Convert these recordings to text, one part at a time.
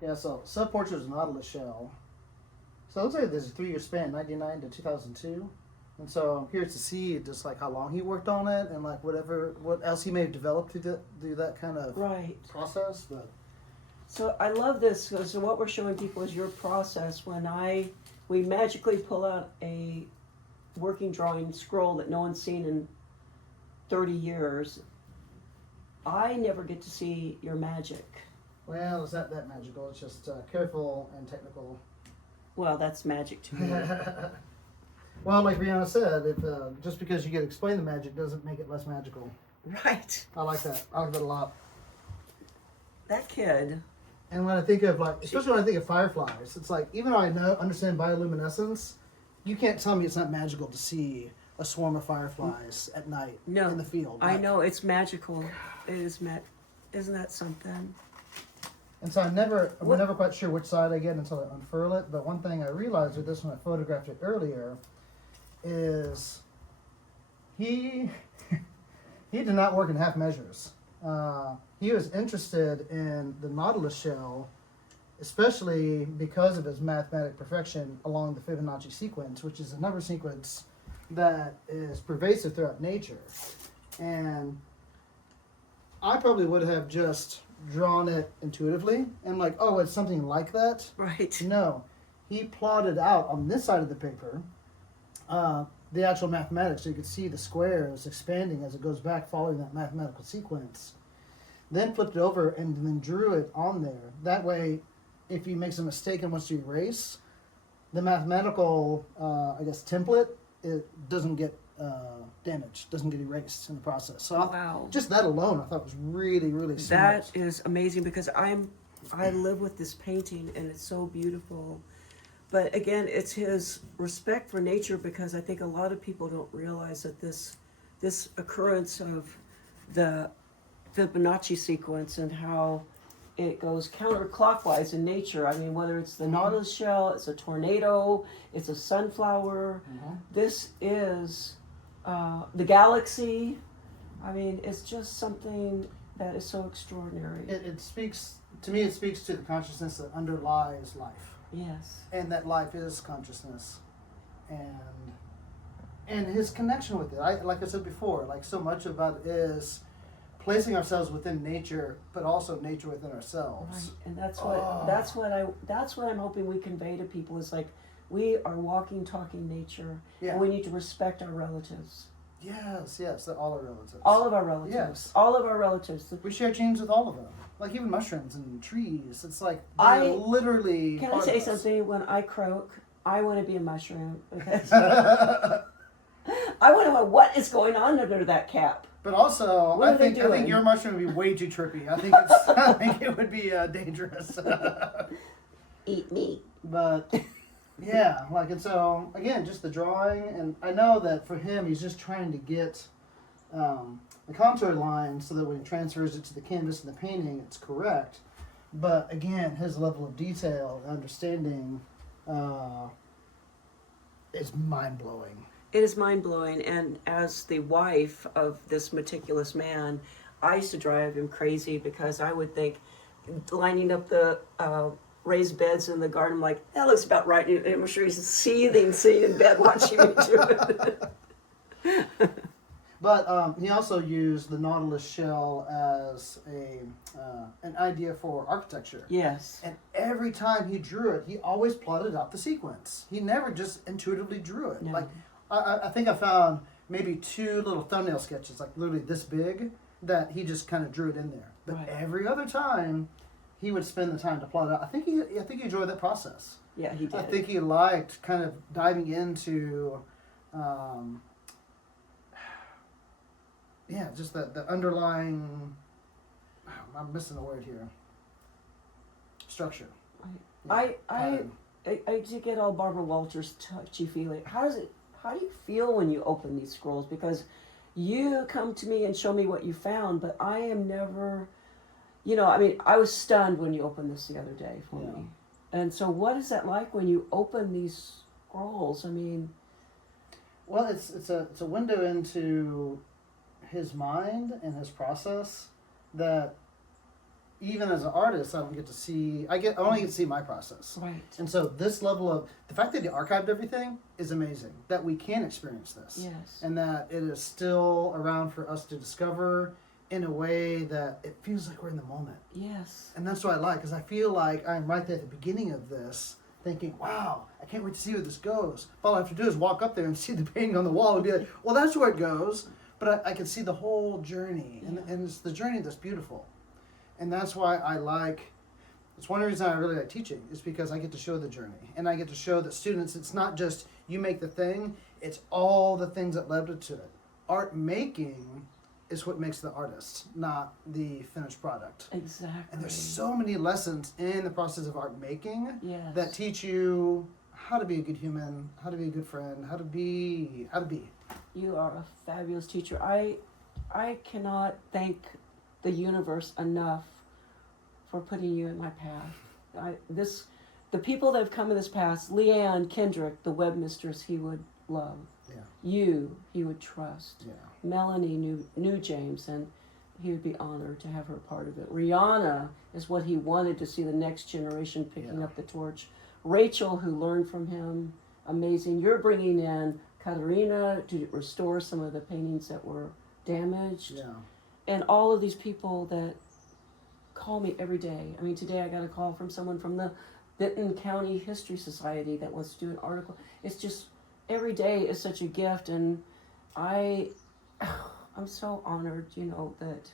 Yeah, so Sub-Portrait is Nautilus shell. So it looks like there's a 3-year span, 99 to 2002. And so I'm curious to see just like how long he worked on it and like what else he may have developed through that kind of Right. process. But So I love this. So what we're showing people is your process. We magically pull out a working drawing scroll that no one's seen in 30 years. I never get to see your magic. well, it's not that magical. It's just careful and technical. Well, that's magic to me. Well, like Rhiannon said, if just because you get to explain the magic doesn't make it less magical. Right. I like that. I like that a lot. That kid. And when I think of especially when I think of fireflies, it's like even though I understand bioluminescence, you can't tell me it's not magical to see a swarm of fireflies at night in the field. I know it's magical. It is Isn't that something? And so I'm never quite sure which side I get until I unfurl it. But one thing I realized with this when I photographed it earlier is he did not work in half measures. He was interested in the Nautilus shell, especially because of his mathematic perfection along the Fibonacci sequence, which is a number sequence that is pervasive throughout nature. And I probably would have just drawn it intuitively and like, oh, it's something like that. Right. No, he plotted out on this side of the paper the actual mathematics, so you could see the squares expanding as it goes back following that mathematical sequence. Then flipped it over and then drew it on there. That way, if he makes a mistake and wants to erase, the mathematical, template, it doesn't get damaged, doesn't get erased in the process. So wow. Just that alone, I thought was really, really smart. That is amazing because I live with this painting and it's so beautiful. But again, it's his respect for nature because I think a lot of people don't realize that this occurrence of the Fibonacci sequence and how it goes counterclockwise in nature. I mean, whether it's the Nautilus shell, it's a tornado, it's a sunflower. Mm-hmm. This is the galaxy. I mean, it's just something that is so extraordinary. It speaks, to me, it speaks to the consciousness that underlies life. Yes. And that life is consciousness. And his connection with it. Like I said before, like so much about it is placing ourselves within nature, but also nature within ourselves. Right. And that's what I'm hoping we convey to people is like we are walking, talking nature, and we need to respect our relatives. Yes, all our relatives. All of our relatives. Yes. All of our relatives. We share genes with all of them. Like even mushrooms and trees. It's like they're literally. Can I say something? When I croak, I want to be a mushroom because I want to know what is going on under that cap. But also, I think your mushroom would be way too trippy. I think it would be dangerous. Eat me. But yeah, and so again, just the drawing, and I know that for him, he's just trying to get the contour line so that when he transfers it to the canvas and the painting, it's correct. But again, his level of detail and understanding is mind-blowing. It is mind-blowing, and as the wife of this meticulous man, I used to drive him crazy because I would think lining up the raised beds in the garden, like, that looks about right. And I'm sure he's seething, sitting in bed watching me do it. But he also used the Nautilus shell as an idea for architecture. Yes. And every time he drew it, he always plotted out the sequence. He never just intuitively drew it. No. Like, I think I found maybe 2 little thumbnail sketches, like literally this big, that he just kind of drew it in there. But every other time, he would spend the time to plot it out. I think he enjoyed that process. Yeah, he did. I think he liked kind of diving into, just the underlying. I'm missing the word here. Structure. I do get all Barbara Walters touchy-feely. How do you feel when you open these scrolls? Because you come to me and show me what you found, but I am never, I was stunned when you opened this the other day for me. And so what is that like when you open these scrolls? I mean... Well, it's a window into his mind and his process that even as an artist, I don't get to see. I only get to see my process. Right. And so this level of the fact that he archived everything is amazing. That we can experience this. Yes. And that it is still around for us to discover in a way that it feels like we're in the moment. Yes. And that's what I like, because I feel like I'm right there at the beginning of this, thinking, wow, I can't wait to see where this goes. All I have to do is walk up there and see the painting on the wall and be like, well, that's where it goes. But I can see the whole journey, and it's the journey that's beautiful. And that's why it's one reason I really like teaching, is because I get to show the journey. And I get to show that students, it's not just you make the thing, it's all the things that led to it. Art making is what makes the artist, not the finished product. Exactly. And there's so many lessons in the process of art making that Yes. teach you how to be a good human, how to be a good friend, how to be. You are a fabulous teacher. I cannot thank the universe enough for putting you in my path. The people that have come in this path, Leanne Kendrick, the web mistress, he would love. Yeah. You, he would trust. Yeah. Melanie knew James, and he would be honored to have her part of it. Rihanna is what he wanted to see the next generation picking up the torch. Rachel, who learned from him, amazing. You're bringing in Katerina to restore some of the paintings that were damaged. Yeah. And all of these people that call me every day. I mean, today I got a call from someone from the Benton County History Society that wants to do an article. It's just, every day is such a gift, and I'm so honored, that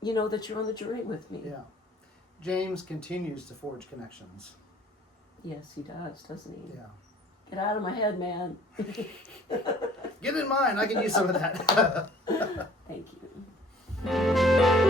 you're on the journey with me. Yeah. James continues to forge connections. Yes, he does, doesn't he? Yeah. Get out of my head, man. Get in mine. I can use some of that. Thank you.